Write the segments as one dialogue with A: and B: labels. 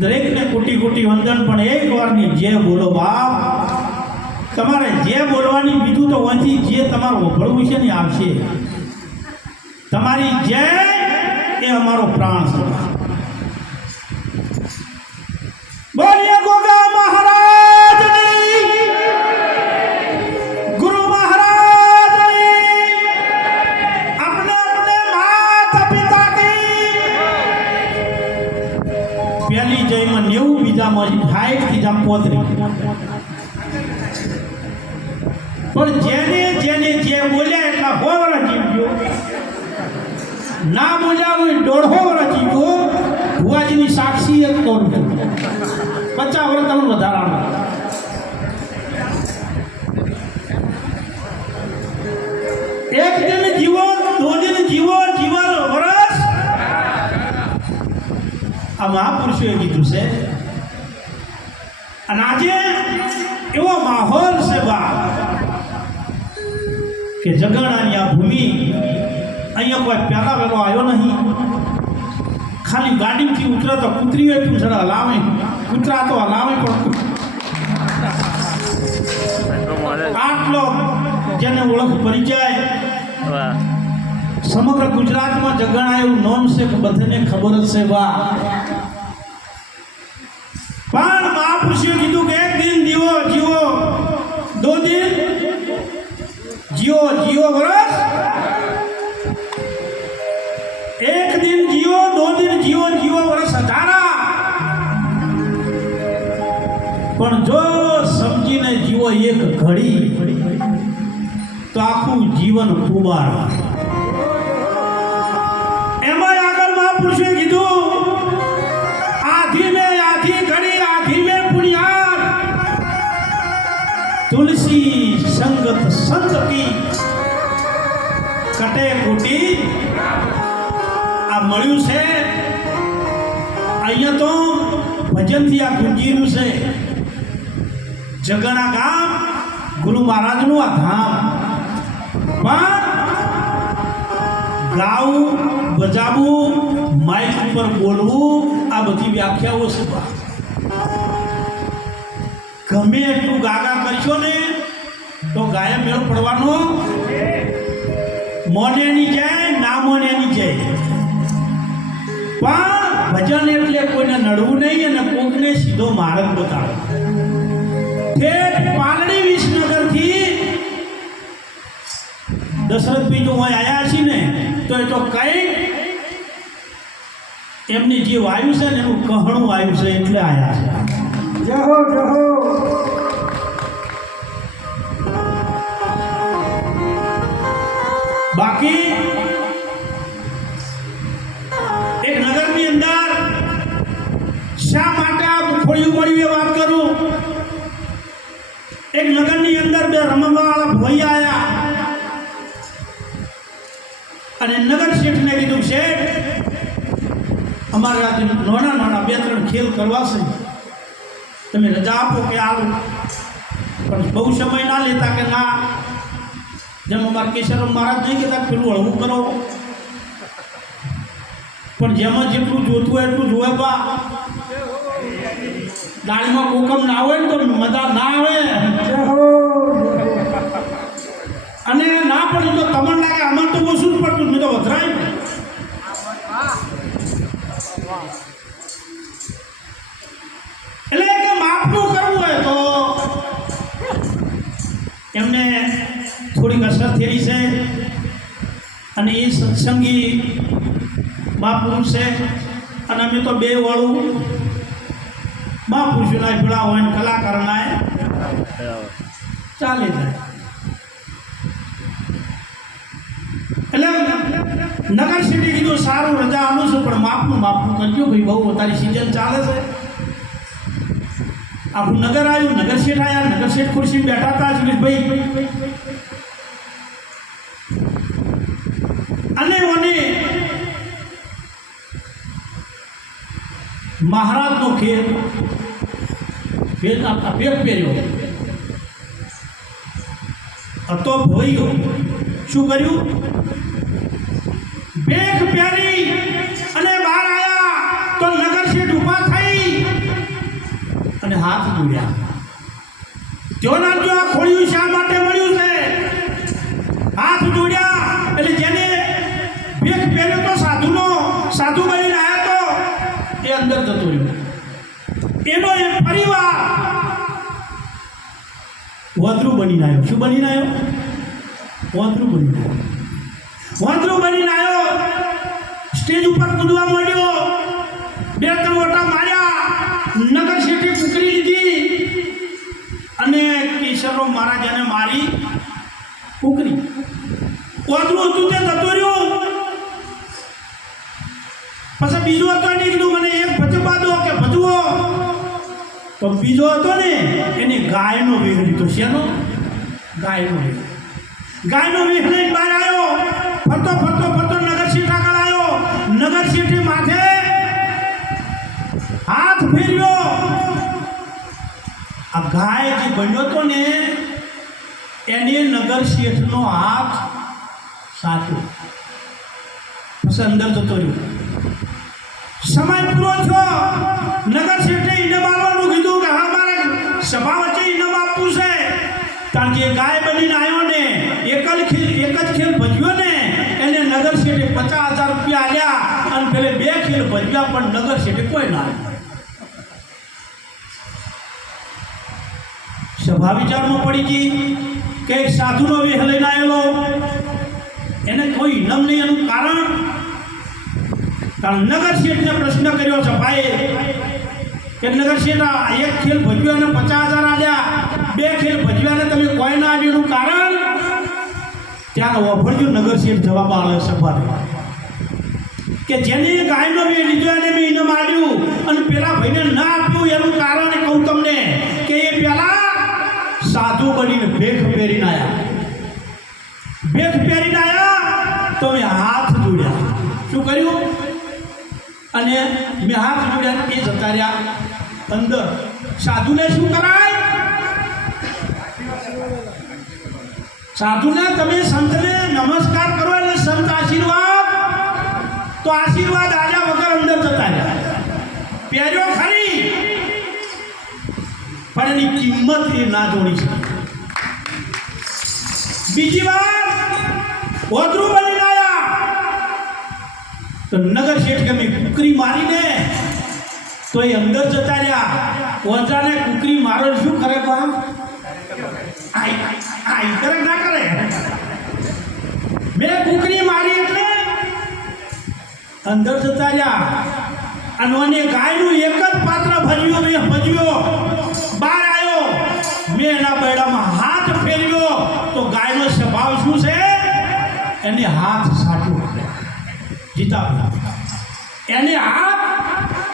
A: દરેકને કુટી કુટી વંદન, પણ એક વારની જે બોલો બાપ, તમારે જે બોલવાની બીજું તો વાંચી, જે તમારું વભળવું છે ને આવશે. તમારી જય એ અમારો પ્રાણ છે. સાઠ ત્રીજામાં પોતરી. પણ જેને જેને જે બોલ્યા એટલા સો વર્ષ જીવ્યો ના બોલ્યા હોય દોઢો વર્ષ જીવ્યો ભુવાજીની સાક્ષી એક છું પચાસ વર્ષ તમને વધારાનું કે જગાણાની આ ભૂમિ અહીંયા કોઈ પહેલા વેલો આવ્યો નહીં. ખાલી ગાડીથી ઉતરે તો કૂતરીઓ પૂછડા હલાવે કૂતરા તો હલાવે પણ આટલો જેને ઓળખ પરિચય સમગ્ર ગુજરાતમાં જગણા એવું નોમ છે કે બધાને ખબર જ છે, વાહ. પણ મહાપુરુષે કીધું કે એક દિન જીવો જીવો. દો દિન જીવો જીઓ વરસ. એક દિન જીઓ, દો દિન જીઓ જીઓ વરસ હજારા પણ જો સમજીને જીવો એક ઘડી, તો આખું જીવન કુબાર. એમાં આગળ મહાપુરુષે કીધું તુલસી સંગત સંત કી કટે કોટી આ મળ્યું છે। અહીંયા તો ભજનથી આ ગુંજીરું છે। જગણા ગામ, ગુરુ મહારાજનું આ ધામ। પણ ગાવું, બજાવવું માઇક ઉપર બોલવું, આ બધી વ્યાખ્યાઓ છે બા. ગમે એટલું ગાગા કરશો ને, તો ગાયબ મેળ પડવાનો મોને ની જાય, ના મોને ની જાય. પણ ભજન એટલે કોઈને નડવું નહીં અને કોકને સીધો માર્ગ બતાવો. ઠેઠ પાલડી વિસનગરથી દશરથ બીજું હોય આયા છીએ ને, તો એ તો કઈ એમની જે વાયુ છે ને, એનું કહણું વાયુ છે એટલે આયા છે.
B: જહો જહો.
A: બાકી એક નગરની અંદર શા માટે આ મુખોડિયું મળ્યું એ વાત કરું? એક નગરની અંદર બે રમવાવાળા ભાઈ આવ્યા અને નગર શેઠને કીધું, શેઠ, અમારે નાના નાના બે ત્રણ ખેલ કરવા છે તમે રજા આપો કે આવું. પણ બહુ સમય ના લેતા કે ના. જેમ અમારા કેશરમ મહારાજ નહીં કહેતા પેલું હળવું કરો. પણ જેમાં જેટલું જોતું હોય એટલું જોવે બા. દાળીમાં કોકમ ના હોય ને તો મજા ના આવે. અને ના પડ્યું તો તમને લાગે આમાં તો ઓછું જ પડતું. મેં તો વધરાય. એમને થોડીક અસર થઈ છે અને એ સત્સંગી મહાપુરુષ છે અને અમે તો બે વાળું મહાપુરુષોના ભેળા હોય કલાકારોના ચાલે જાય એટલે નગર સિટી કીધું સારું રજા આનું છું, પણ માપનું માપનું કરજો ભાઈ, બહુ તારી સિઝન ચાલે છે. આપણું નગર આવ્યું, નગર શેઠ આવ્યા, નગર શેઠ ખુરશી બેઠા હતા, સુરેશભાઈ. અને મને મહારાજનો ખેલ ભેદ આપતા પેટ પહેર્યો. હતો ભોયો શું કર્યું? બેગ પહેરી. અને હાથ જોડ્યા ત્યોના ત્યો આ ખોળ્યું શા માટે મળ્યું છે? હાથ જોડ્યા, એટલે જેને ભેખ પહેર્યો તો સાધુનો, સાધુ બનીને આવ્યો તો, એ અંદર જતો રહ્યો. એનો એ પરિવાર વદ્રુ બનીને આવ્યો શું બનીને આવ્યો વદ્રુ બનીને આવ્યો વંદરું બનીને આવ્યો સ્ટેજ ઉપર કૂદવા માંડ્યો. બે ત્રણ ઓટા લીધી અને કેશરનો મહારાજાને મારી કુકરી કોદરું હતું તે જતો રહ્યું. પછી બીજો હતો ને કીધું મને એક ભજવા દો કે ભજવો. તો બીજો હતો ને, એની ગાયનો વેહ લીધો શેનો? ગાયનો વેહ ગાયનો વેહ લઈને બહાર આવ્યો. ગાય જે બન્યો તો ને, એને નગર શેઠનો હાથ સાચો. પછી અંદર જતો રહ્યો. સમય પૂરો થયો. નગર શેઠે ઇનામ આપવાનું કીધું કે, હા, મારે સભા વચ્ચે ઇનામ આપવું છે. કારણ કે ગાય બનીને આવ્યો ને, એક જ ખેલ, એક જ ખેલ ભજ્યો ને, એને નગર શેઠે પચાસ હજાર રૂપિયા આલ્યા અને પેલે બે ખેલ ભજ્યા, પણ નગર શેઠે કોઈ ના આલ્યા. સભા વિચારમાં પડી ગઈ, કે સાધુનો વેહ લઈને આવેલો. એને કોઈ ઇનામ નહીં, એનું કારણ? કારણ નગર શેઠને પ્રશ્ન કર્યો સભાએ કે નગર આ એક ખેલ ભજવ્યો અને પચાસ હજાર આવ્યા બે ખેલ ભજવ્યા ને તમે કોઈ ના આવ્યું એનું કારણ? ત્યાં ઓફરજો નગર શેઠ જવાબ આવે સભાને કે જેને ગાયનો વેહ લીધો એને મેં ઇનામ આવ્યું અને પેલા ભાઈને ના આપ્યું, એનું કારણ કહું તમને કે એ પેલા બનીને ભેખ પહેરીને આવ્યા ભેખ પહેરીને આવ્યા તો મેં હાથ જોડ્યા. શું કર્યું? અને મેં હાથ જોડ્યા એ જતા રહ્યા અંદર સાધુને શું કરાય? સાધુને તમે સંતને નમસ્કાર કરો એટલે સંત આશીર્વાદ. તો આશીર્વાદ આજા વગર અંદર જતા રહ્યા. પહેર્યો ખરી પણ એની કિંમત એ ના જોડી શકે. બીજી વાર ઓદરું બની આવ્યા તો નગર શેઠ ગમી કુકરી મારીને તો એ અંદર જતા રહ્યા. ઓદરાને કુકરી મારો શું કરે પણ? આઈ કરે ના કરે. બે કુકરી મારી એટલે અંદર જતા રહ્યા. અને ગાયનું એક જ પાત્ર ભજ્યો મેં ભજ્યો. આવ્યો મેં એના બેડામાં હાથ ફેરવ્યો તો ગાયનો સ્વભાવ શું છે? એને હાથ સાચું જીતા એને હાથ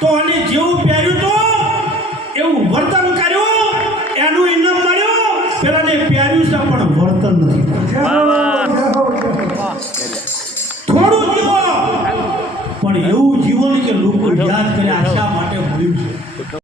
A: તો અને જેવું પહેર્યું તો એવું વર્તન કર્યું, એનું ઇનામ મળ્યું, પેલાને પહેર્યું છે, પણ વર્તન નથી થોડું જીવો. પણ એવું જીવન કે લોકો યાદ કરે આશા માટે મળ્યું છે.